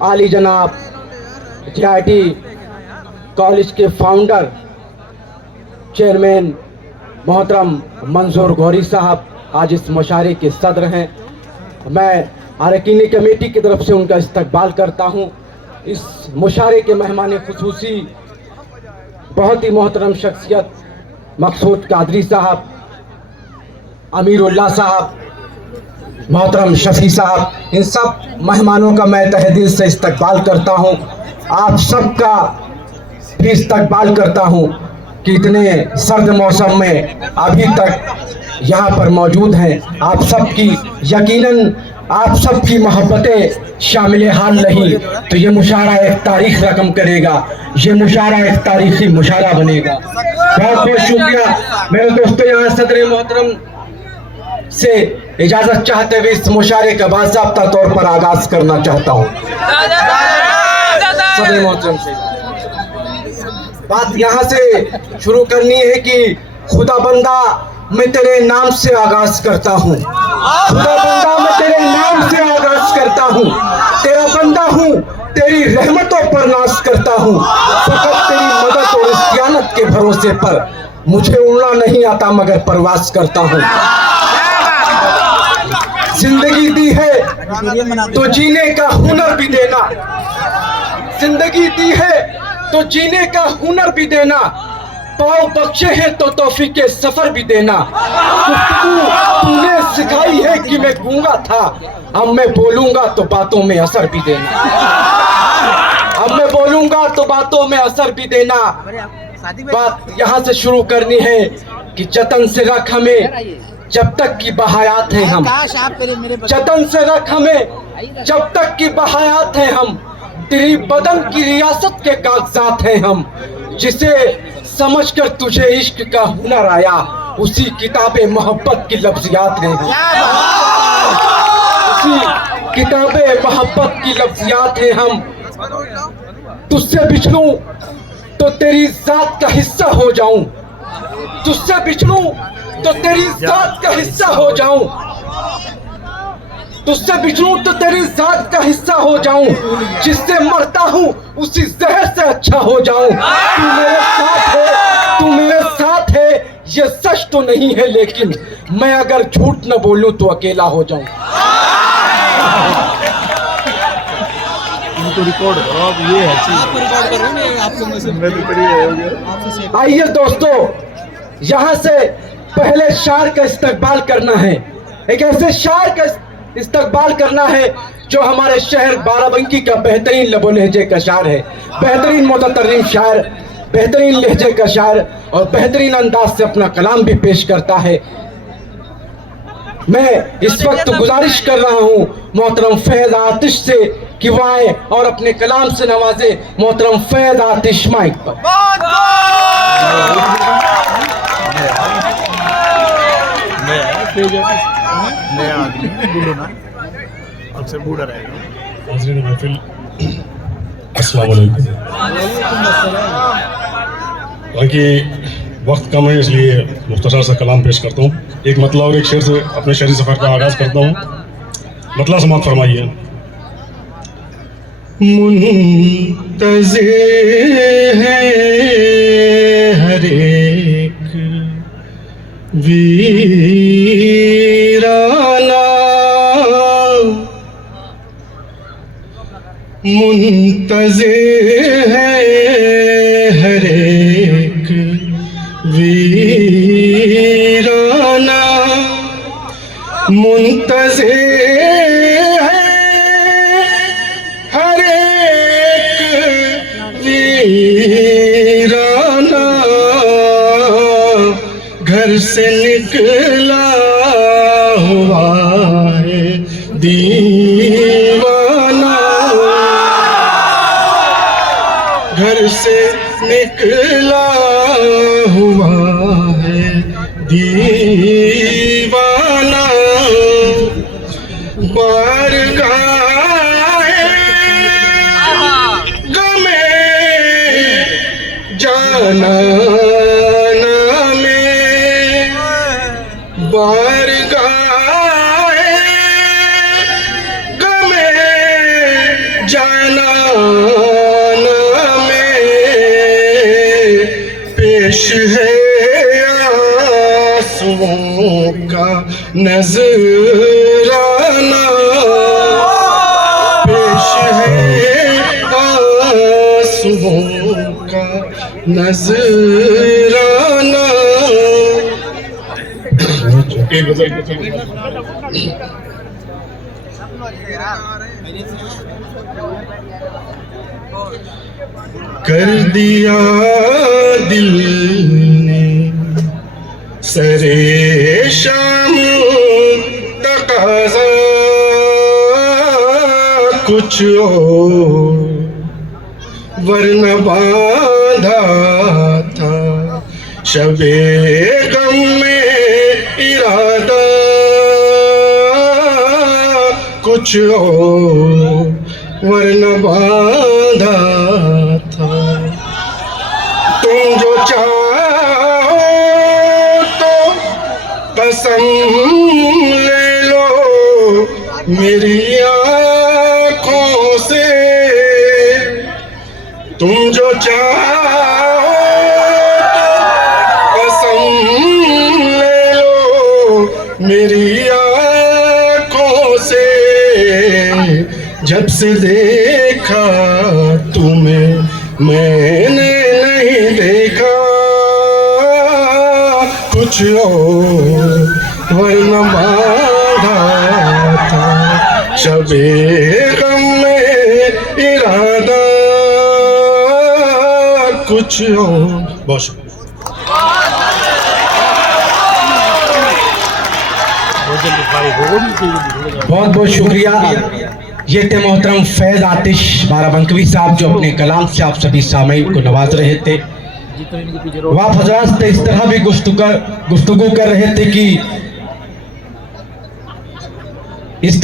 आली जनाब JIT college के फाउंडर चेयरमैन मोहतरम मंजूर गौरी साहब आज इस मुशायरे के सदर हैं। मैं अरकान कमेटी की तरफ से उनका इस्तकबाल करता हूं। इस मुशायरे के मेहमान खुसूसी बहुत ही मोहतरम शख्सियत मकसूद कादरी साहब, अमीरुल्लाह साहब, मोहतरम शफी साहब, इन सब मेहमानों का मैं तहे दिल से इस्तकबाल करता हूं। आप सबका भी इस्तकबाल करता हूं कि इतने सर्द मौसम में अभी तक यहाँ पर मौजूद हैं। आप सबकी यकीनन आप सबकी मोहब्बतें शामिल हाल रही तो ये मुशायरा एक तारीख रकम करेगा, ये मुशायरा एक तारीखी मुशायरा बनेगा। बहुत बहुत शुक्रिया मेरे दोस्तों। यहाँ सदर मोहतरम से इजाजत चाहते हुए इस मुशायरे का बाज़ाब्ता तौर पर आगाज करना चाहता हूँ। सदर मोहतरम से बात यहाँ से शुरू करनी है कि खुदा बंदा मैं तेरे नाम से आगाज करता हूँ, खुदा बंदा मैं तेरे नाम से आगाज करता हूँ, तेरा बंदा हूँ, तेरी रहमतों पर नाज करता हूँ। फकत तेरी मदद और इस्तियानत के भरोसे पर मुझे उड़ना नहीं आता मगर परवाज करता हूँ। जिंदगी दी है तो जीने का हुनर भी देना, जिंदगी दी है तो जीने का हुनर भी देना, पाँव बख्शे हैं तो तौफीक के सफर भी देना। तूने सिखाई है कि मैं गूंगा था, अब मैं बोलूंगा तो बातों में असर भी देना, अब मैं बोलूंगा तो बातों में असर भी देना। बात यहाँ से शुरू करनी है कि जतन से रख हमें जब तक की बहायात हैं हम, जतन से रख हमें जब तक की बहायात हैं हम, तेरी बदन की रियासत के कागजात हैं हम। जिसे समझकर तुझे इश्क का हुनर आया उसी किताबे मोहब्बत की लफ्जियात हैं हम, उसी किताबे मोहब्बत की लफ्जियात हैं हम। तुझसे बिछड़ूं तो तेरी जात का हिस्सा हो जाऊं, तुझसे बिछड़ूं तो तेरी जात का हिस्सा हो जाऊं, तुझसे बिछड़ूं तो तेरी जात का हिस्सा हो जाऊं। जिससे मरता हूं उसी जहर से अच्छा हो जाऊं। तू मेरे साथ है, तू मेरे साथ है, ये सच तो नहीं है लेकिन मैं अगर झूठ न बोलूं तो अकेला हो जाऊं। रिकॉर्ड करो अब, ये है आप रिकॉर्ड कर रहे हैं, आप लोग से मैं तो करी होगा। आइए दोस्तों, यहाँ से पहले शायर का इस्तकबाल करना है, एक ऐसे शायर का इस्तकबाल करना है जो हमारे शहर बाराबंकी का बेहतरीन लबो लहजे का शायर है, बेहतरीन मुततर्रिम शायर, बेहतरीन लहजे का शायर और बेहतरीन अंदाज से अपना कलाम भी पेश करता है। मैं इस वक्त गुजारिश कर रहा हूँ मोहतरम फैज़ आतिश से कि वो आए और अपने कलाम से नवाजे। मोहतरम फैज़ आतिश माइक पर। नया आदमी बोलो ना, आपसे बूढ़ा रहेगा। नाज़रीन महफिल, अस्सलाम वालेकुम। बाकी वक्त कम है इसलिए मुख्तसर सा कलाम पेश करता हूँ। एक मतला और एक शेर से अपने शहरी सफ़र का आगाज़ करता हूँ। मतला समाप्त फरमाइए। मुंतज़िर है हर एक वीराना, मुंतज़िर है हर एक वीराना, मुंतज़िर है हर एक वीराना, घर से निकला हुआ है दीवाना, घर से निकला हुआ है दीवाना। बारगाहे गमे जाना बारगाहे गमे जाना नजराना पेश है आंसुओं का नजराना। एक गजल कर दिया दिल ने सरे शाम तकाज़ा कुछ और वरना बांधा था शबे गम में इरादा कुछ और वरना बांधा था। तुम जो चाहो तो कसम ले लो मेरी आँखों से। तुम जो चाहो तो कसम ले लो मेरी आँखों से। जब से देखा तुम्हें मैंने नहीं देखा कुछ और वरना बांधा था शबे गम में इरादा कुछ और। बहुत शुक्रिया। बहुत बहुत शुक्रिया। ये थे मोहतरम फैज आतिश बाराबंकवी साहब जो अपने कलाम से आप सभी सामईन को नवाज रहे थे। वाप हजरात इस तरह भी गुफ्तगू कर रहे थे कि इस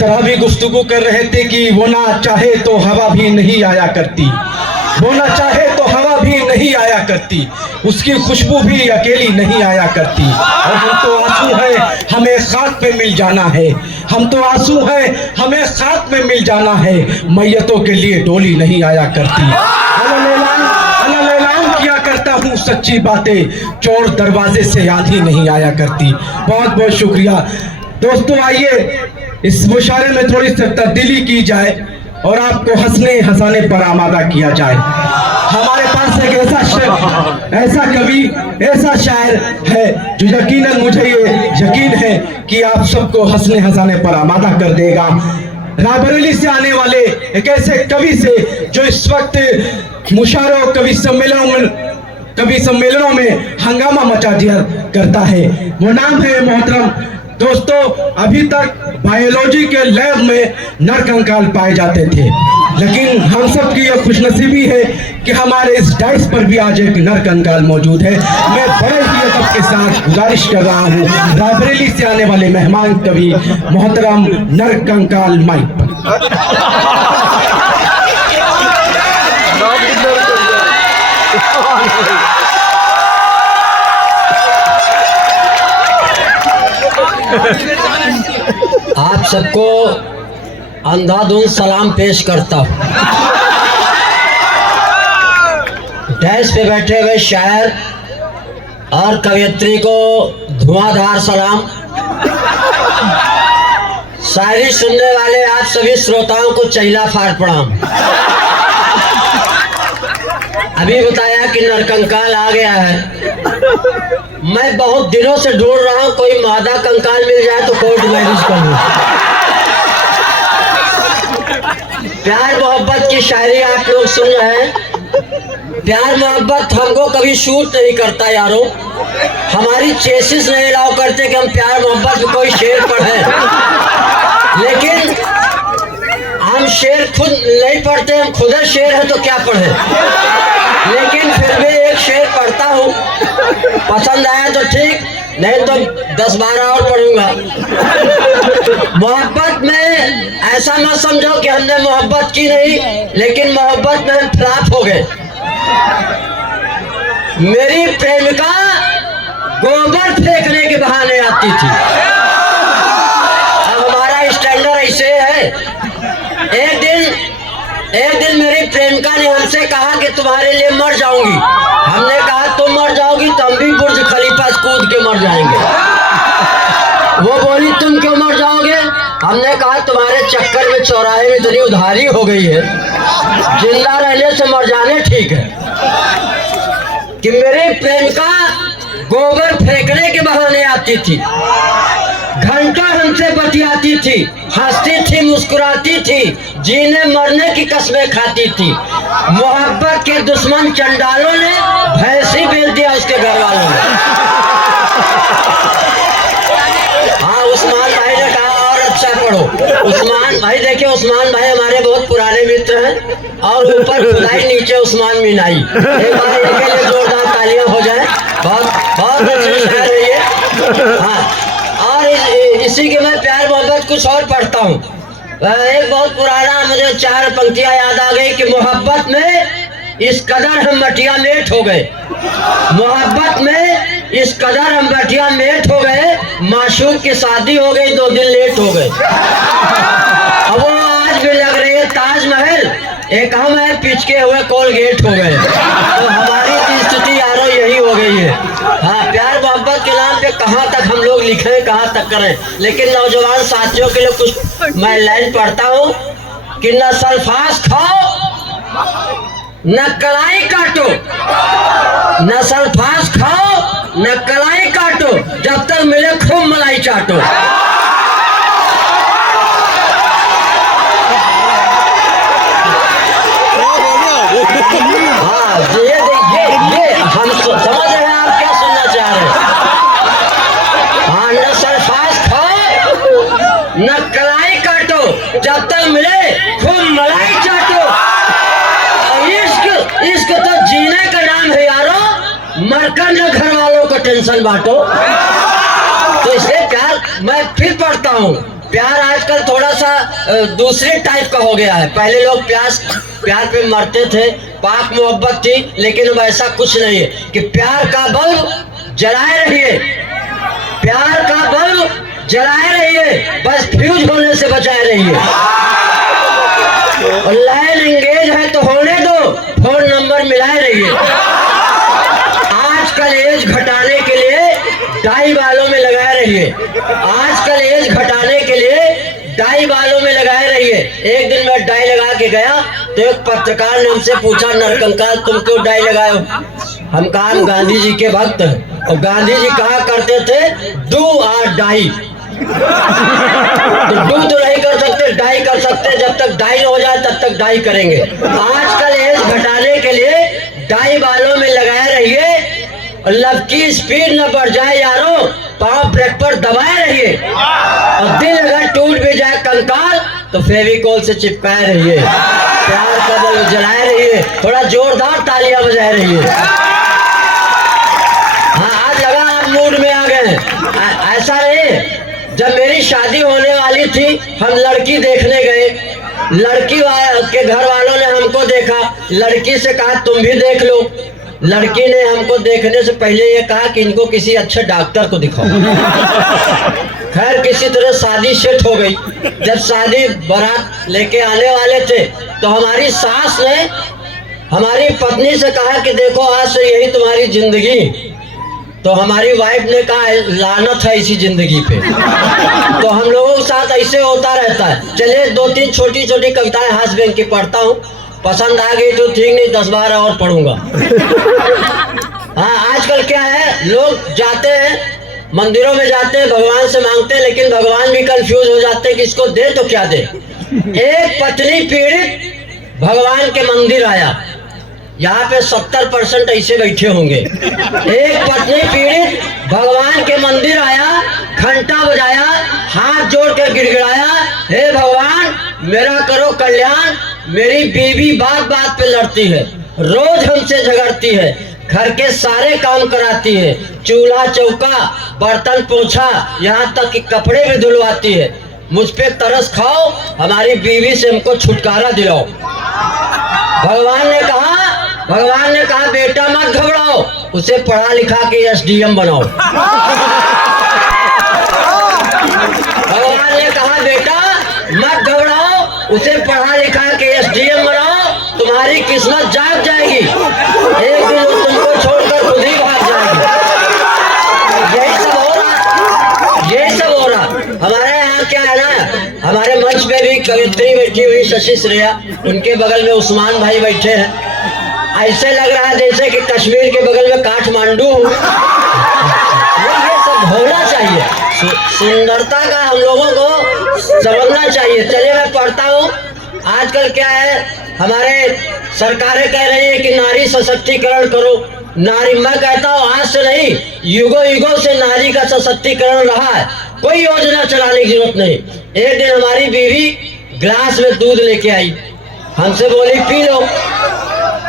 तरह भी गुफ्तगू कर रहे थे कि वो ना चाहे तो हवा भी नहीं आया करती, वो ना चाहे तो हवा भी नहीं आया करती, उसकी खुशबू भी अकेली नहीं आया करती। और हम तो आंसू है हमें खाक पे मिल जाना है, हम तो आंसू है हमें खाक में मिल जाना है, मैयतों के लिए डोली नहीं आया करती। ऐलान किया करता हूँ सच्ची बातें, चोर दरवाजे से आंधी नहीं आया करती। बहुत बहुत शुक्रिया दोस्तों। आइए इस मुशायरे में थोड़ी सी तब्दीली की जाए और आपको हंसने हंसाने पर आमादा किया जाए। हमारे पास एक ऐसा कवि, ऐसा शायर है जो यकीनन मुझे ये यकीन है कि आप सबको हंसने हंसाने पर आमादा कर देगा। रायबरेली से आने वाले एक ऐसे कवि से जो इस वक्त मुशायरों कवि सम्मेलनों में हंगामा मचा दिया करता है, वो नाम है मोहतरम दोस्तों। अभी तक बायोलॉजी के लैब में नर कंकाल पाए जाते थे, लेकिन हम सब की यह खुशनसीबी है कि हमारे इस डाइस पर भी आज एक नर कंकाल मौजूद है। मैं बड़े ही अदब के साथ गुजारिश कर रहा हूँ रायबरेली से आने वाले मेहमान कवि मोहतरम नर कंकाल माइक पर। आप सबको अंधाधुंध सलाम पेश करता हूँ। डैश पे बैठे हुए शायर और कवयित्री को धुआंधार सलाम। शायरी सुनने वाले आप सभी श्रोताओं को चहिला फाड़ प्रणाम। अभी बताया कि नरकंकाल आ गया है। मैं बहुत दिनों से ढूंढ रहा हूँ कोई मादा कंकाल मिल जाए तो कोर्ट मैरिज कर लूं। प्यार मोहब्बत की शायरी आप लोग सुन रहे हैं। प्यार मोहब्बत हमको कभी शूट नहीं करता यारों, हमारी चेसिस नहीं अलाउ करते कि हम प्यार मोहब्बत में कोई शेर पढ़े। लेकिन हम शेर खुद नहीं पढ़ते, हम खुद शेर है तो क्या पढ़े। लेकिन फिर भी एक शेर पढ़ता हूँ, पसंद आया तो ठीक, नहीं तो 10-12 और पढ़ूंगा। मोहब्बत में ऐसा मत समझो कि हमने मोहब्बत की नहीं, लेकिन मोहब्बत में हम फ्लॉप हो गए। मेरी प्रेमिका गोबर फेंकने के बहाने आती थी। अब हमारा स्टैंडर्ड ऐसे है। एक दिन मेरी प्रेमिका ने हमसे कहा कि तुम्हारे लिए मर जाऊंगी। हमने कहा तुम मर जाओगी तो हम भी बुर्ज खलीफा कूद के मर जाएंगे। वो बोली तुम क्यों मर जाओगे? हमने कहा तुम्हारे चक्कर में चौराहे में इतनी उधारी हो गई है, जिंदा रहने से मर जाने ठीक है। कि मेरी प्रेमिका गोबर फेंकने के बहाने आती थी, घंटा हमसे बतियाती थी, हंसती थी, मुस्कुराती थी, जीने मरने की कस्में खाती थी। मोहब्बत के दुश्मन चंडालों ने भैंसी बेच दिया उसके घर वालों ने। हाँ, उस्मान भाई ने कहा और अच्छा पढ़ो। उस्मान भाई, देखिए उस्मान भाई हमारे बहुत पुराने मित्र हैं और ऊपर खुदाई नीचे उस्मान मीनाई। एक बार इनके लिए जोरदार तालियां हो जाए। बहुत बहुत अच्छे शायर है ये। हाँ, और इसी के मैं प्यार मोहब्बत कुछ और पढ़ता हूँ। एक बहुत पुराना मुझे 4 पंक्तियां याद आ गई कि मोहब्बत में इस कदर हम मटिया मेट हो गए, मोहब्बत में इस कदर हम मटिया मेट हो गए, माशूक की शादी हो गई 2 दिन लेट हो गए। अब वो आज भी लग रही है ताजमहल, एक हम है पिचके हुए कोलगेट हो गए। तो हमारी स्थिति यारो यही हो गई है। हाँ, प्यार मोहब्बत के नाम पे कहाँ तक हम लोग लिखें, कहाँ तक करें। लेकिन नौजवान साथियों के लिए कुछ मैं लाइन पढ़ता हूँ कि न सल्फास खाओ न कलाई काटो, न सल्फास खाओ न कलाई काटो, जब तक मिले खूब मलाई चाटो। हाँ, ये हम समझ रहे हैं आप क्या सुनना चाह रहे हैं। हाँ, न सल्फास खाओ न कलाई काटो, जब तक मिले खूब मलाई चाटो। इश्क तो जीने का नाम है यारो, मरकर न घर वालों को टेंशन बांटो। तो इसलिए प्यार मैं फिर पढ़ता हूँ, प्यार आजकल थोड़ा सा दूसरे टाइप का हो गया है। पहले लोग प्यार पे मरते थे, पाक मोहब्बत थी, लेकिन अब ऐसा कुछ नहीं है कि प्यार का बल्ब जलाए रहिए, प्यार का बल्ब जलाए रहिए, बस फ्यूज होने से बचाए रहिए। और लाइन एंगेज है तो होने दो, फोन नंबर मिलाए रहिए। आजकल एज घटाने के लिए डाई बालों में लगाए रहिए, आजकल एज घटाने के लिए डाई बालों में लगाए रहिए। एक दिन मैं डाई लगा के गया तो एक पत्रकार ने हमसे पूछा, नरकंकाल तुम क्यों डाई लगाए हो? हम कहा हम गांधी जी के भक्त हैं, और गांधी जी कहा करते थे डू आर डाई। तो डू तो नहीं कर सकते, डाई कर सकते, जब तक डाई हो जाए तब तक डाई करेंगे। आजकल एज घटाने के लिए डाई बालों में लगाए रहिए, और लब की स्पीड न बढ़ जाए यारो, पांव ब्रेक पर दबाए रहिए, और दिल अगर टूट भी जाए कंकाल तो फेविकोल से चिपकाए रहिए। प्यार का बल्ब जलाए रहिए, थोड़ा जोरदार तालियां बजाए रहिए। हाँ, आज लगा आप मूड में आ गए। ऐसा नहीं, जब मेरी शादी होने वाली थी हम लड़की देखने गए, लड़की के घर वालों ने हमको देखा, लड़की से कहा तुम भी देख लो। लड़की ने हमको देखने से पहले ये कहा कि इनको किसी अच्छे डॉक्टर को दिखाओ। खैर किसी तरह शादी सेट हो गई। जब शादी बारात लेके आने वाले थे तो हमारी सास ने हमारी पत्नी से कहा कि देखो आज से यही तुम्हारी जिंदगी। तो हमारी वाइफ ने कहा लानत है इसी जिंदगी पे। तो हम लोगों के साथ ऐसे होता रहता है। चलिए 2-3 छोटी छोटी कविताएं हस्बैंड की पढ़ता हूँ, पसंद आ गई तो ठीक, नहीं 10-12 और पढ़ूंगा। हाँ, आजकल क्या है, लोग जाते हैं मंदिरों में, जाते हैं भगवान से मांगते हैं, लेकिन भगवान भी कंफ्यूज हो जाते हैं कि इसको दे तो क्या दे। एक पत्नी पीड़ित भगवान के मंदिर आया, यहाँ पे 70% ऐसे बैठे होंगे। एक पत्नी पीड़ित भगवान के मंदिर आया, घंटा बजाया, हाथ जोड़ कर गिड़गिड़ाया, हे भगवान मेरा करो कल्याण, मेरी बीवी बात बात पे लड़ती है, रोज हमसे झगड़ती है, घर के सारे काम कराती है, चूल्हा चौका बर्तन पोछा यहाँ तक कि कपड़े भी धुलवाती है। मुझ पे तरस खाओ, हमारी बीवी से हमको छुटकारा दिलाओ। भगवान ने कहा बेटा मत घबराओ, उसे पढ़ा लिखा के SDM बनाओ। भगवान ने कहा बेटा मत घबराओ, उसे पढ़ा लिखा के SDM बनाओ, तुम्हारी किस्मत जाग जाएगी, एक दिन वो तुमको छोड़कर खुद ही भाग जाएगी। यही सब हो रहा। हमारे मंच पे भी कवित्री बैठी हुई शशि श्रेया, उनके बगल में उस्मान भाई बैठे हैं। ऐसे लग रहा है जैसे कि कश्मीर के बगल में काठमांडू हूँ। ये सब होना चाहिए, सुंदरता का हम लोगों को समझना चाहिए। चलिए मैं पढ़ता हूँ। आजकल क्या है, हमारे सरकारें कह रही है कि नारी सशक्तिकरण करो। नारी, मैं कहता हूँ आज से नहीं, युगों युगों से नारी का सशक्तिकरण रहा है, कोई योजना चलाने की जरूरत नहीं। एक दिन हमारी बीवी ग्लास में दूध लेके आई, हमसे बोली पी लो।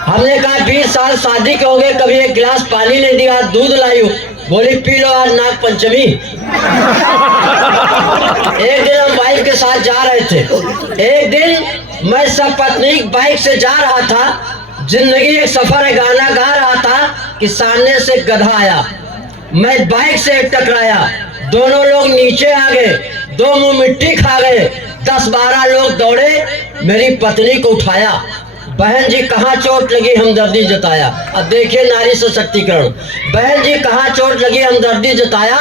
हमने कहा 20 साल शादी के हो गए, कभी एक गिलास पानी नहीं दिया, दूध लाई हो। बोली पी लो, आज नाग पंचमी। एक दिन हम बाइक के साथ जा रहे थे। एक दिन मैं सपत्नी बाइक से जा रहा था, जिंदगी एक सफर है गाना गा रहा था कि सामने से गधा आया, मैं बाइक से टकराया, दोनों लोग नीचे आ गए, दो मुंह मिट्टी खा गए। 10-12 लोग दौड़े, मेरी पत्नी को उठाया, बहन जी कहाँ चोट लगी, हमदर्दी जताया। अब देखिए नारी सशक्तिकरण। बहन जी कहाँ चोट लगी, हमदर्दी जताया।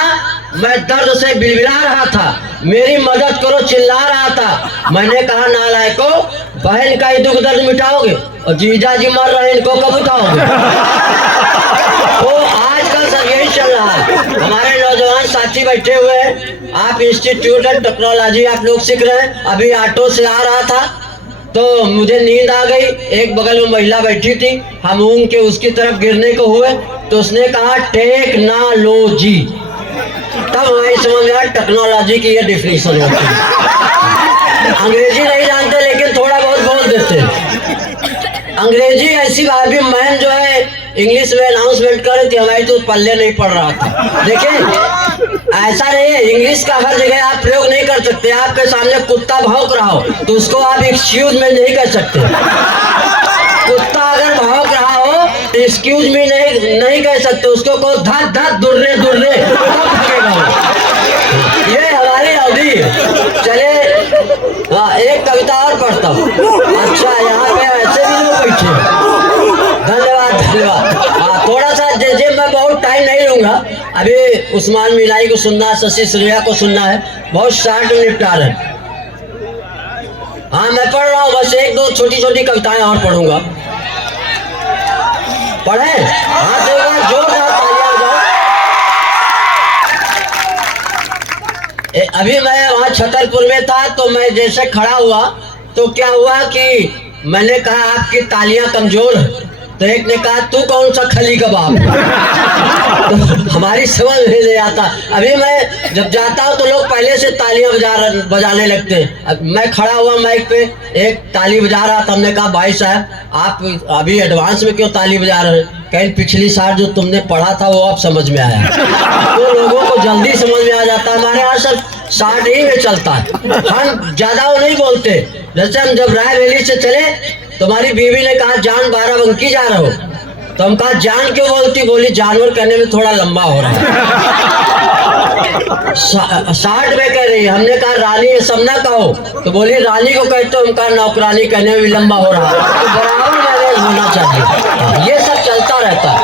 मैं दर्द से बिलबिला रहा था, मेरी मदद करो चिल्ला रहा था। मैंने कहा नालायको, बहन का ही दुख दर्द मिटाओगे और जीजा जी मर रहे, इनको कब उठाओगे? तो आजकल सब यही चल रहा है। हमारे नौजवान साथी बैठे हुए हैं, आप इंस्टीट्यूट ऑफ टेक्नोलॉजी आप लोग सीख रहे हैं। अभी ऑटो से आ रहा था तो मुझे नींद आ गई, एक बगल में महिला बैठी थी, हम ऊँग के उसकी तरफ गिरने को हुए तो उसने कहा टेक्नोलॉजी। तब हमारी समझ में आया टेक्नोलॉजी की ये डिफिनेशन होती है। अंग्रेजी नहीं जानते लेकिन थोड़ा बहुत बोल देते हैं। अंग्रेजी ऐसी बात भी, मैन जो है इंग्लिश में अनाउंसमेंट कर रही थी, हमारी तो पल्ले नहीं पड़ रहा था। देखिए ऐसा नहीं है, इंग्लिश का हर जगह आप प्रयोग नहीं कर सकते। आपके सामने कुत्ता भौंक रहा हो तो उसको आप एक्सक्यूज में नहीं कर सकते। कुत्ता अगर भौंक रहा हो तो एक्सक्यूज में नहीं कह सकते, उसको को धत धत दुर्रे दुर्रे ये हमारी अवधि है। चले हाँ, एक कविता और पढ़ता हूँ। अच्छा, यहाँ पे ऐसे भी लोग बैठे। धन्यवाद धन्यवाद। हाँ, थोड़ा सा जैसे मैं बहुत टाइम नहीं लूंगा, अभी उस्मान मिलाई को सुनना, शशि श्रेया को सुनना है, बहुत शार्ट में निपटा रहे। हाँ मैं पढ़ रहा हूँ, बस 1-2 छोटी छोटी कविताएं और पढ़ूंगा। पढ़े? हाँ तो जोरदार तालियां बजाओ। अभी मैं वहाँ छतरपुर में था तो मैं जैसे खड़ा हुआ तो क्या हुआ कि मैंने कहा आपकी तालियां कमजोर है, तो एक ने कहा तू कौन सा खली का बाप। तो हमारी समझ में नहीं आता। अभी मैं जब जाता हूँ तो लोग पहले से तालियां बजाने लगते हैं। अब मैं खड़ा हुआ माइक पे, एक ताली बजा रहा था, हमने कहा भाई साहब आप अभी एडवांस में क्यों ताली बजा रहे हैं? कहीं पिछली साल जो तुमने पढ़ा था वो अब समझ में आया। तो लोगों को जल्दी समझ में आ जाता है। हमारे यहाँ सब 60 ही में चलता है, हम ज्यादा नहीं बोलते। जैसे हम जब रायबरेली से चले तुम्हारी बीवी ने कहा जान बाराबंकी जा रहे हो, तो हम कहा जान क्यों बोलती? बोली जानवर कहने में थोड़ा लंबा हो रहा है। 60 में कह रही है। हमने कहा रानी ये सब ना कहो, तो बोली रानी को कहते हो, हम कहा नौकरानी कहने में भी लंबा हो रहा है। तो बराबर मैनेज होना चाहिए। ये सब चलता रहता है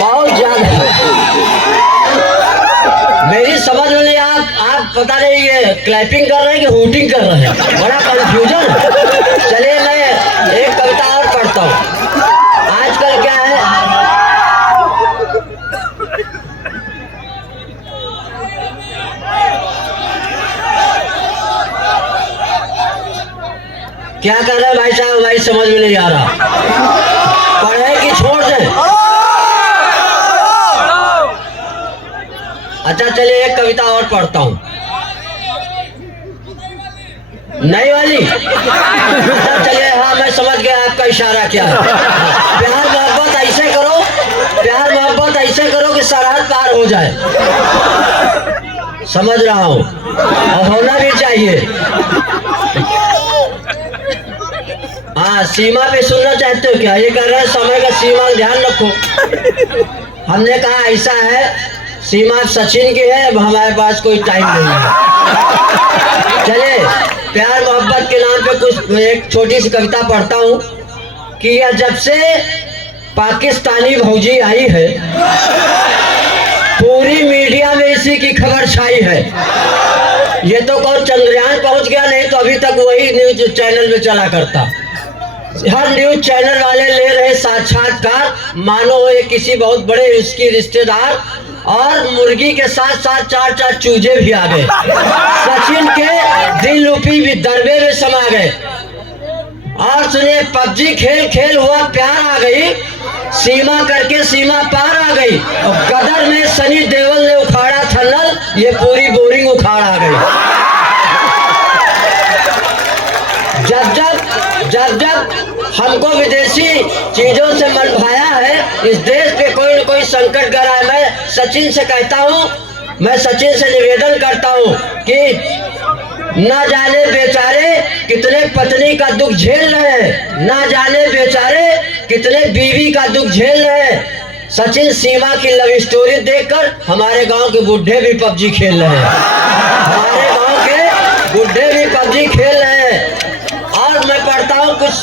बहुत ज्यादा। मेरी समझ में नहीं, आप पता नहीं ये क्लैपिंग कर रहे हैं कि हूटिंग कर रहे हैं, बड़ा कंफ्यूजन। चलिए मैं एक कविता और पढ़ता हूँ। आजकल क्या है, क्या कर रहे हैं भाई साहब, हमारी समझ में नहीं आ रहा। पढ़े कि छोड़ दें? अच्छा चलिए एक कविता और पढ़ता हूँ। नई वाली? अच्छा चलिए, हाँ मैं समझ गया आपका इशारा क्या है। प्यार मोहब्बत ऐसे करो, प्यार मोहब्बत ऐसे करो कि सरहद पार हो जाए। समझ रहा हूँ और होना भी चाहिए। हाँ सीमा पे सुनना चाहते हो क्या? ये कह रहे हैं समय का सीमा ध्यान रखो। हमने कहा ऐसा है, सीमा सचिन की है, अब हमारे पास कोई टाइम नहीं है। चले प्यार मोहब्बत के नाम पे कुछ एक छोटी सी कविता पढ़ता हूँ कि यह जब से पाकिस्तानी भौजी आई है, पूरी मीडिया में इसी की खबर छाई है। ये तो कौन चंद्रयान पहुंच गया, नहीं तो अभी तक वही न्यूज चैनल में चला करता। हर न्यूज चैनल वाले ले रहे साक्षात्कार, मानो ये किसी बहुत बड़े उसकी रिश्तेदार, और मुर्गी के साथ साथ 4-4 चूजे भी आ गए। सचिन के दिल रूपी भी दरबे में समा गए। और सुनिए, पबजी खेल हुआ, प्यार आ गई, सीमा करके सीमा पार आ गई। और गदर में सनी देओल ने उखाड़ा थनल, ये पूरी बोरिंग उखाड़ आ गई। जब हमको विदेशी चीजों से मन भाया है, इस देश पे कोई न कोई संकट गड़ा है। मैं सचिन से कहता हूँ, मैं सचिन से निवेदन करता हूँ कि ना जाने बेचारे कितने पत्नी का दुख झेल रहे हैं, ना जाने बेचारे कितने बीवी का दुख झेल रहे हैं। सचिन सीमा की लव स्टोरी देखकर हमारे गांव के बुढ़े भी पबजी खेल रहे हैं, हमारे गांव के बुढ़े भी पबजी खेल रहे हैं। और मैं पढ़ता हूँ कुछ,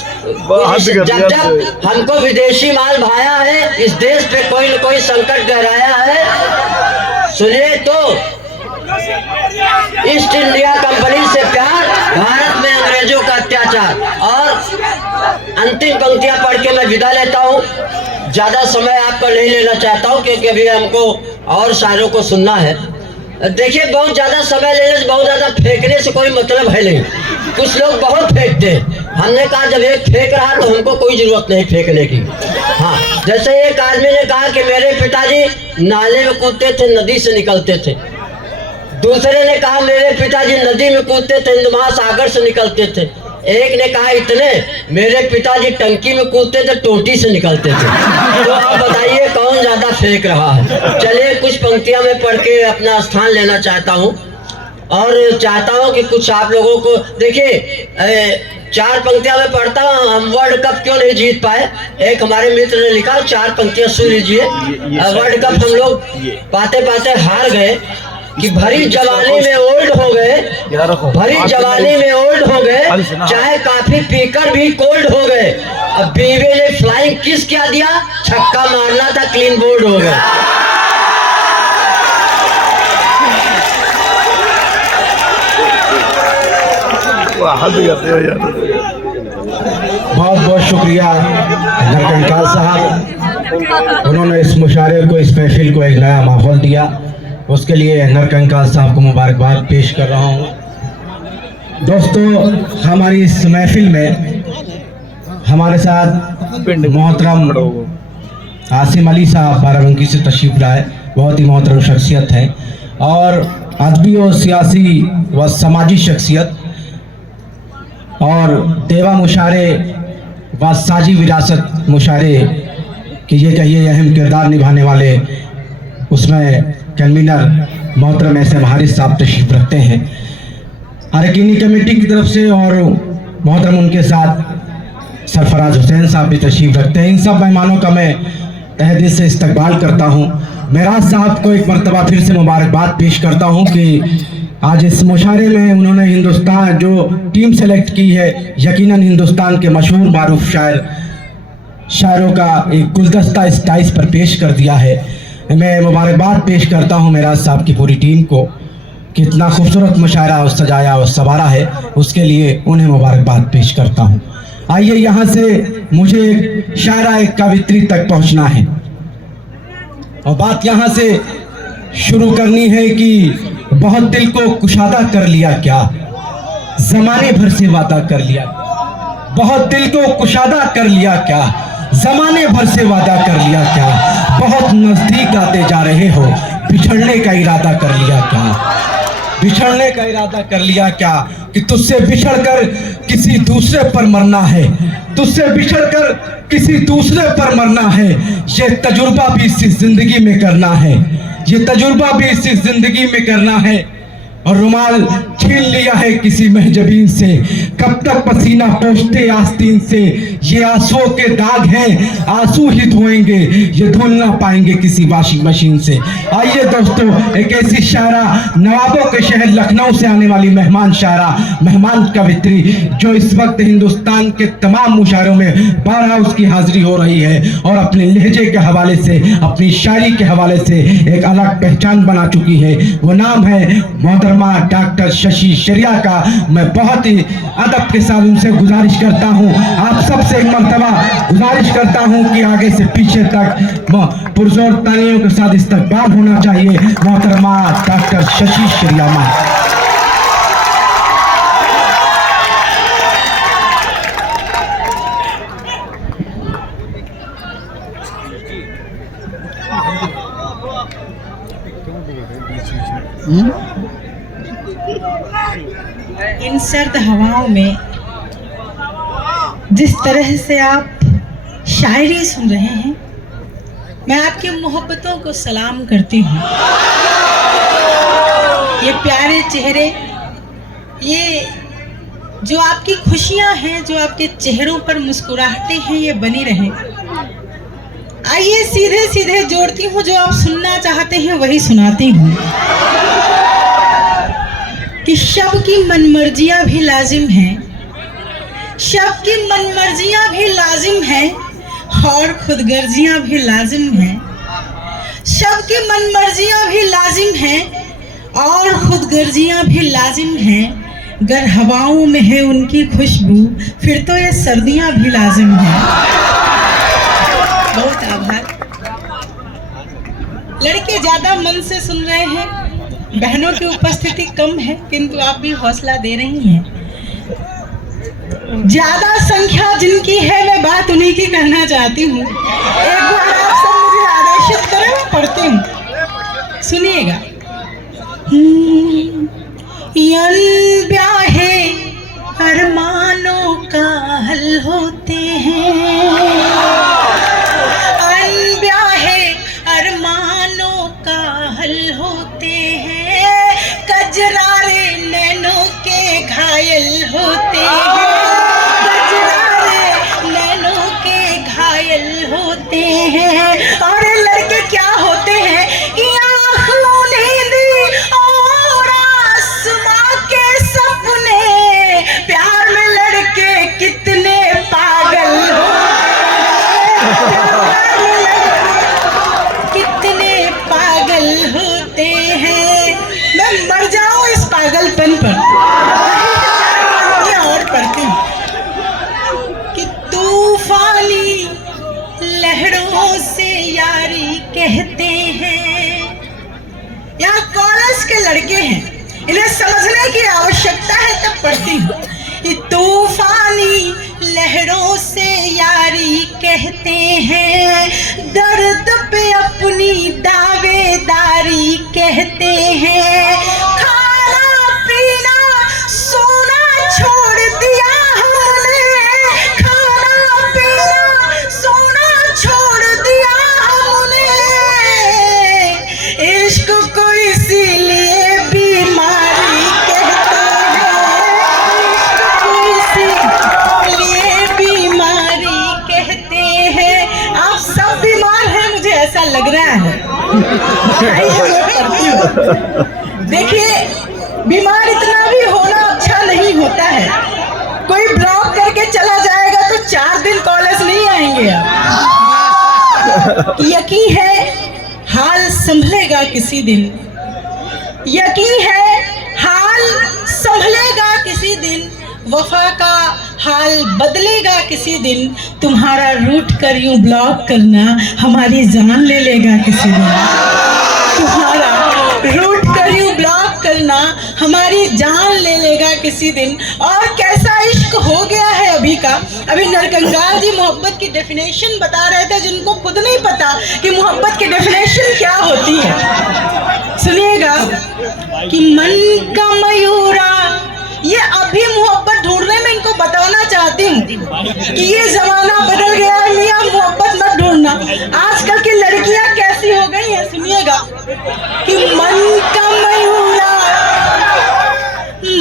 जब हमको विदेशी माल भाया है, इस देश पे कोई न कोई संकट गहराया है। सुनिए तो, ईस्ट इंडिया कंपनी से प्यार, भारत में अंग्रेजों का अत्याचार। और अंतिम पंक्तियां पढ़ के मैं विदा लेता हूँ। ज्यादा समय आपका नहीं लेना चाहता हूँ, क्योंकि अभी हमको और शायरों को सुनना है। देखिए, बहुत ज्यादा समय लेने से, बहुत ज्यादा फेंकने से कोई मतलब है नहीं। कुछ लोग बहुत फेंकते हैं। हमने कहा जब एक फेंक रहा तो हमको कोई जरूरत नहीं फेंकने की। हाँ, जैसे एक आदमी ने कहा कि मेरे पिताजी नाले में कूदते थे, नदी से निकलते थे। दूसरे ने कहा मेरे पिताजी नदी में कूदते थे, हिंद महासागर से निकलते थे। एक ने कहा इतने, मेरे पिताजी टंकी में कूदते थे, टोटी से निकलते थे। तो आप बताइए कौन ज्यादा फेंक रहा है। चलिए, कुछ पंक्तियां मैं पढ़ के अपना स्थान लेना चाहता हूँ, और चाहता हूँ कि कुछ आप लोगों को, देखिए 4 पंक्तियां मैं पढ़ता हूँ। हम वर्ल्ड कप क्यों नहीं जीत पाए, एक हमारे मित्र ने लिखा, 4 पंक्तियां सुन लीजिए। वर्ल्ड कप हम लोग पाते पाते हार गए कि भरी जवानी में ओल्ड हो गए, भरी जवानी में ओल्ड हो गए, चाहे काफी पीकर भी कोल्ड हो गए। अब बीवी ने फ्लाइंग किस क्या दिया, छक्का मारना था, क्लीन बोल्ड हो गए। बहुत बहुत शुक्रिया नरकंकाल साहब, उन्होंने इस मुशायरे को, इस महफिल को एक नया माहौल दिया। उसके लिए नरकंकाल साहब को मुबारकबाद पेश कर रहा हूँ। दोस्तों, हमारी इस महफिल में हमारे साथ मोहतरम आसिम अली साहब बाराबंकी से तशरीफ लाए, बहुत ही मोहतरम शख्सियत है, और अदबी और सियासी व समाजी शख्सियत, और देवा मुशायरे व साजी विरासत मुशायरे कि ये कहिए अहम किरदार निभाने वाले, उसमें कन्वीनर मोहतरम एसएम हारिस साहब तशरीफ रखते हैं अरकानी कमेटी की तरफ से, और मोहतरम उनके साथ सरफराज हुसैन साहब भी तशरीफ रखते हैं। इन सब मेहमानों का मैं तहे दिल से इस्तकबाल करता हूँ। मेराज साहब को एक मरतबा फिर से मुबारकबाद पेश करता हूँ कि आज इस मुशायरे में उन्होंने हिंदुस्तान जो टीम सेलेक्ट की है, यकीनन हिंदुस्तान के मशहूर मारूफ शायरों का एक गुलदस्ता इस डाइस पर पेश कर दिया है। मैं मुबारकबाद पेश करता हूं मेराज साहब की पूरी टीम को, कितना खूबसूरत मुशायरा सजाया और संवारा है, उसके लिए उन्हें मुबारकबाद पेश करता हूं। आइए, यहाँ से मुझे एक शायरा, एक कवित्री तक पहुँचना है, और बात यहाँ से शुरू करनी है कि बहुत दिल को कुशादा कर लिया क्या, जमाने भर से वादा कर लिया। बहुत दिल को कुशादा कर लिया क्या, जमाने भर से वादा कर लिया क्या। बहुत नजदीक आते जा रहे हो, बिछड़ने का इरादा कर लिया क्या, बिछड़ने का इरादा कर लिया क्या। कि तुझसे बिछड़कर किसी दूसरे पर मरना है, तुझसे बिछड़कर किसी दूसरे पर मरना है। ये तजुर्बा भी इसी जिंदगी में करना है, ये तजुर्बा भी इसी जिंदगी में करना है। और रुमाल छीन लिया है किसी महजबीन से, कब तक पसीना पोंछते आस्तीन से। ये आंसुओं के दाग हैं, आंसू ही धोएंगे, ये धुल ना पाएंगे किसी वॉशिंग मशीन से। आइए दोस्तों, एक ऐसी शायरा, नवाबों के शहर लखनऊ से आने वाली मेहमान शायरा, मेहमान कवित्री, जो इस वक्त हिंदुस्तान के तमाम मुशायरों में बारहा उसकी हाजिरी हो रही है और अपने लहजे के हवाले से, अपनी शायरी के हवाले से एक अलग पहचान बना चुकी है। वो नाम है मोहतरमा डॉक्टर शशि शरिया का। मैं बहुत ही अदब के साथ उनसे गुजारिश करता हूँ, आप सबसे एक मर्तबा गुजारिश करता हूँ कि आगे से पीछे तक पुरजोर तालियों के साथ इस्तकबाल होना चाहिए मोहतरमा डॉक्टर शशि शरिया का। इन सर्द हवाओं में जिस तरह से आप शायरी सुन रहे हैं, मैं आपकी मोहब्बतों को सलाम करती हूँ। ये प्यारे चेहरे, ये जो आपकी खुशियाँ हैं, जो आपके चेहरों पर मुस्कुराहटें हैं, ये बनी रहे। आइए सीधे सीधे जोड़ती हूँ, जो आप सुनना चाहते हैं वही सुनाती हूँ कि शब की मनमर्जियाँ भी लाजिम हैं, शब की मनमर्जियाँ भी लाजिम हैं और खुदगर्जियाँ भी लाजिम हैं। शब की मनमर्जियाँ भी लाजिम हैं और खुदगर्जियाँ भी लाजिम हैं। गर हवाओं में है उनकी खुशबू, फिर तो ये सर्दियाँ भी लाजिम हैं। बहुत आभार। लड़के ज्यादा मन से सुन रहे हैं, बहनों की उपस्थिति कम है, किंतु आप भी हौसला दे रही हैं। ज्यादा संख्या जिनकी है, मैं बात उन्हीं की कहना चाहती हूँ। एक बार आप सब मुझे आदेशित करें, मैं पढ़ती हूँ, सुनिएगा। ब्याहे अरमानों का हल होते हैं, अनब्याहे अरमानों का हल होते हैं, कजरारे नैनों के घायल होते हैं, कजरारे नैनों के घायल होते हैं। और लड़के क्या होते हैं कि आँखों नींद और आसमां के सपने, प्यार में लड़के कितने पागल कितने पागल होते हैं। मैं मर जाऊं इस पागलपन पर। और पढ़ती हूँ कि तूफानी लहरों से यारी कहते हैं। यहाँ कॉलेज के लड़के हैं, इन्हें समझने की आवश्यकता है, तब पढ़ती हूँ कि तूफानी लहरों से यारी कहते हैं, दर्द पे अपनी दावेदारी कहते हैं, खाना पीना सोना छोड़ दिया हमने, खाना पीना सोना छोड़ दिया हमने, इश्क को इसीलिए बीमारी कहते हैं, इश्क को इसीलिए बीमारी कहते हैं। आप सब बीमार हैं, मुझे ऐसा लग रहा है। देखिए, बीमार इतना भी होना अच्छा नहीं होता है। कोई ब्लॉक करके चला जाएगा तो 4 दिन कॉलेज नहीं आएंगे आप। यकीन है हाल संभलेगा किसी दिन, यकीन है हाल संभलेगा किसी दिन, वफा का हाल बदलेगा किसी दिन। तुम्हारा रूठ कर यूं ब्लॉक करना हमारी जान ले लेगा किसी दिन, तुम्हारा रूठ कर यूं ब्लॉक करना हमारी जान ले लेगा किसी दिन। और कैसा इश्क हो गया है अभी का। अभी नरकंगाल जी मोहब्बत की डेफिनेशन बता रहे थे, जिनको खुद नहीं पता कि मोहब्बत की डेफिनेशन क्या होती है। सुनिएगा कि मन का मयूरा, ये अभी मोहब्बत ढूंढने में इनको बताना चाहती हूँ कि ये जमाना बदल गया है मियां, मोहब्बत मत ढूंढना। आजकल की लड़कियां कैसी हो गई हैं, सुनिएगा कि मन का मयूरा,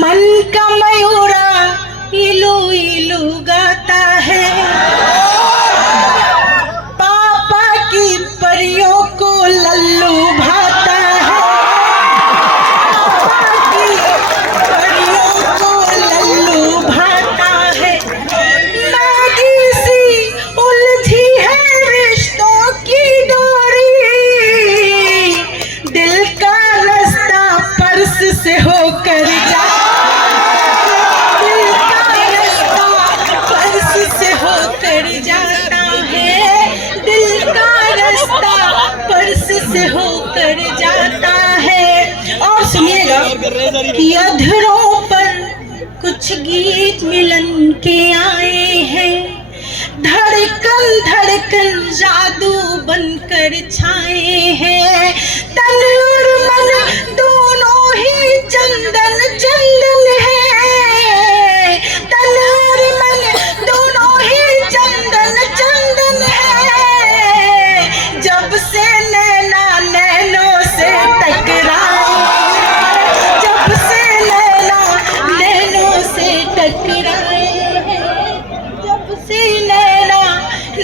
मन का मयूरा इलू इलू गाता है, के आए हैं, धड़कन धड़कन जादू बनकर छाए हैं। तन और मन दोनों ही चंदन चंदन है, तन और मन दोनों ही चंदन चंदन है। जब से नैना नैनों से टकराए, जब से नैना नैनों से टकराए हैं, जब से नैना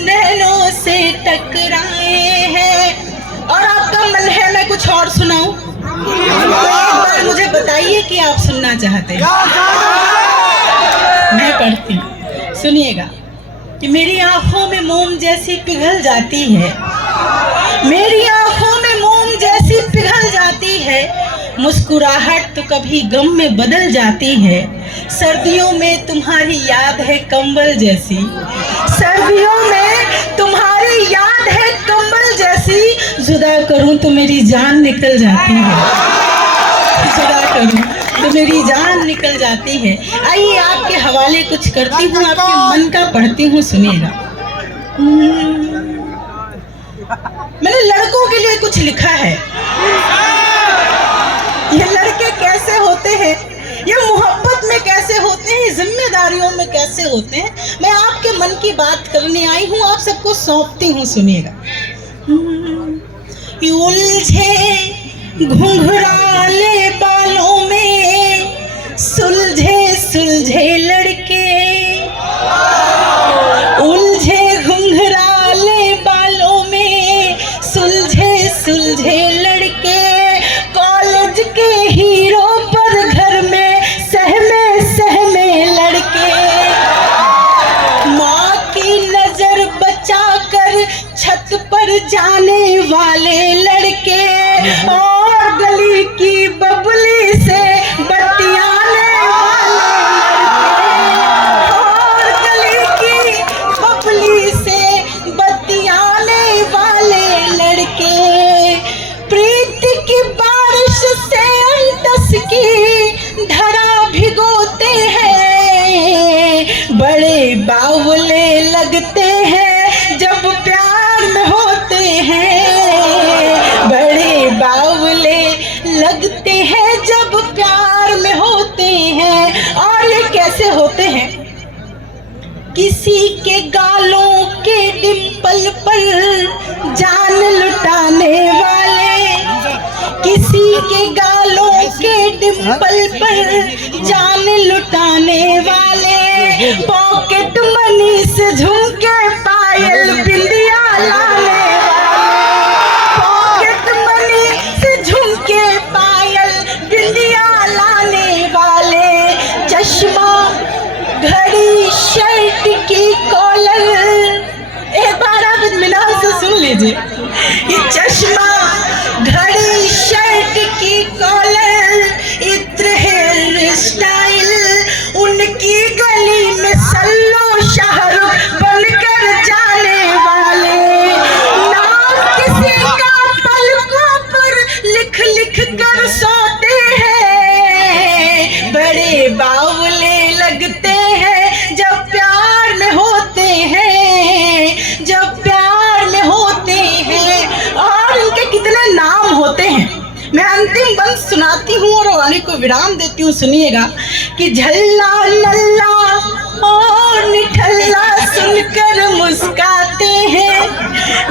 नैनों से टकराए हैं। और आपका मन है मैं कुछ और सुनाऊं? तो एक बार मुझे बताइए कि आप सुनना चाहते हैं। मैं पढ़ती हूँ, सुनिएगा। कि मेरी आंखों में मोम जैसी पिघल जाती है, मेरी आंखों में मोम जैसी पिघल जाती है। मुस्कुराहट तो कभी गम में बदल जाती है। सर्दियों में तुम्हारी याद है कंबल जैसी, सर्दियों में तुम्हारी याद है कंबल जैसी। जुदा करूं तो मेरी जान निकल जाती है, जुदा करूं तो मेरी जान निकल जाती है। आइए आपके हवाले कुछ करती हूँ, आपके मन का पढ़ती हूँ, सुनिएगा। मैंने लड़कों के लिए कुछ लिखा है। ये लड़के कैसे होते हैं, ये मोहब्बत में कैसे होते हैं, जिम्मेदारियों में कैसे होते हैं, मैं आपके मन की बात करने आई हूँ, आप सबको सौंपती हूँ, सुनिएगा। उलझे घुंघराले बालों में सुलझे सुलझे लड़के, उलझे घुंघराले बालों में सुलझे सुलझे लड़के। कॉलेज के हीरो पर घर में सहमे सहमे लड़के, माँ की नजर बचाकर छत पर जाने वाले लड़के, और गली की बबली से बतियाने वाले लड़के, और गली की बबली से बतियाने वाले लड़के। प्रीति की बारिश से अंतस की धरा भिगोते हैं, बड़े बावले लगते हैं जब प्यार में होते हैं, बड़े बावले लगते हैं जब प्यार में होते हैं। और ये कैसे होते हैं? किसी के गालों के डिंपल पर जान लुटाने वाले, किसी के गालों के डिंपल पर जान लुटाने वाले। पॉकेट मनी से झुमके पायल बिंदिया लाने वाले, पॉकेट मनी से झुमके पायल बिंदिया लाने वाले। चश्मा घड़ी शर्ट की कॉलर, एक बार आप इत्मीनान से सुन लीजिए। ये चश्मा घड़ी शर्ट की कॉलर, इत्र हेयर स्टाइल, उनकी गली में सल्लो शाहरुख बनकर जाने वाले। नाम किसी का पलकों पर लिख लिख कर सोते हैं, बड़े बावले लगते हैं जब प्यार में होते हैं, जब प्यार में होते हैं। और इनके कितने नाम होते हैं, मैं अंतिम बंद सुनाती हूँ और वाणी को विराम देती हूँ, सुनिएगा। कि झल्ला नल्ला और निठल्ला सुनकर मुस्काते हैं,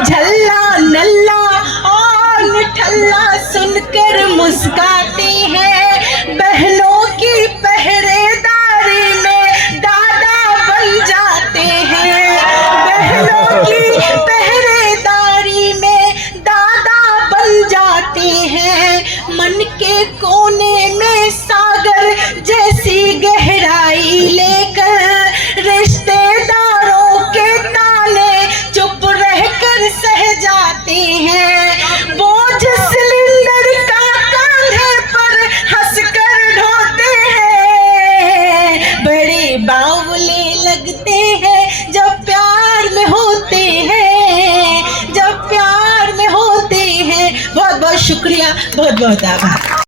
झल्ला नल्ला और निठल्ला सुनकर मुस्काते हैं। बहनों की पहरेदारी में दादा बन जाते हैं, बहनों की पहरेदारी में दादा बन जाते हैं। मन के कोने में सागर जैसी गहराई लेकर रिश्तेदारों के ताने चुप रहकर सह जाते हैं। बोझ सिलेंडर का कांधे पर हंसकर ढोते हैं, बड़े बावले लगते हैं जब प्यार में होते हैं, जब प्यार में होते हैं। बहुत बहुत शुक्रिया, बहुत बहुत आभार।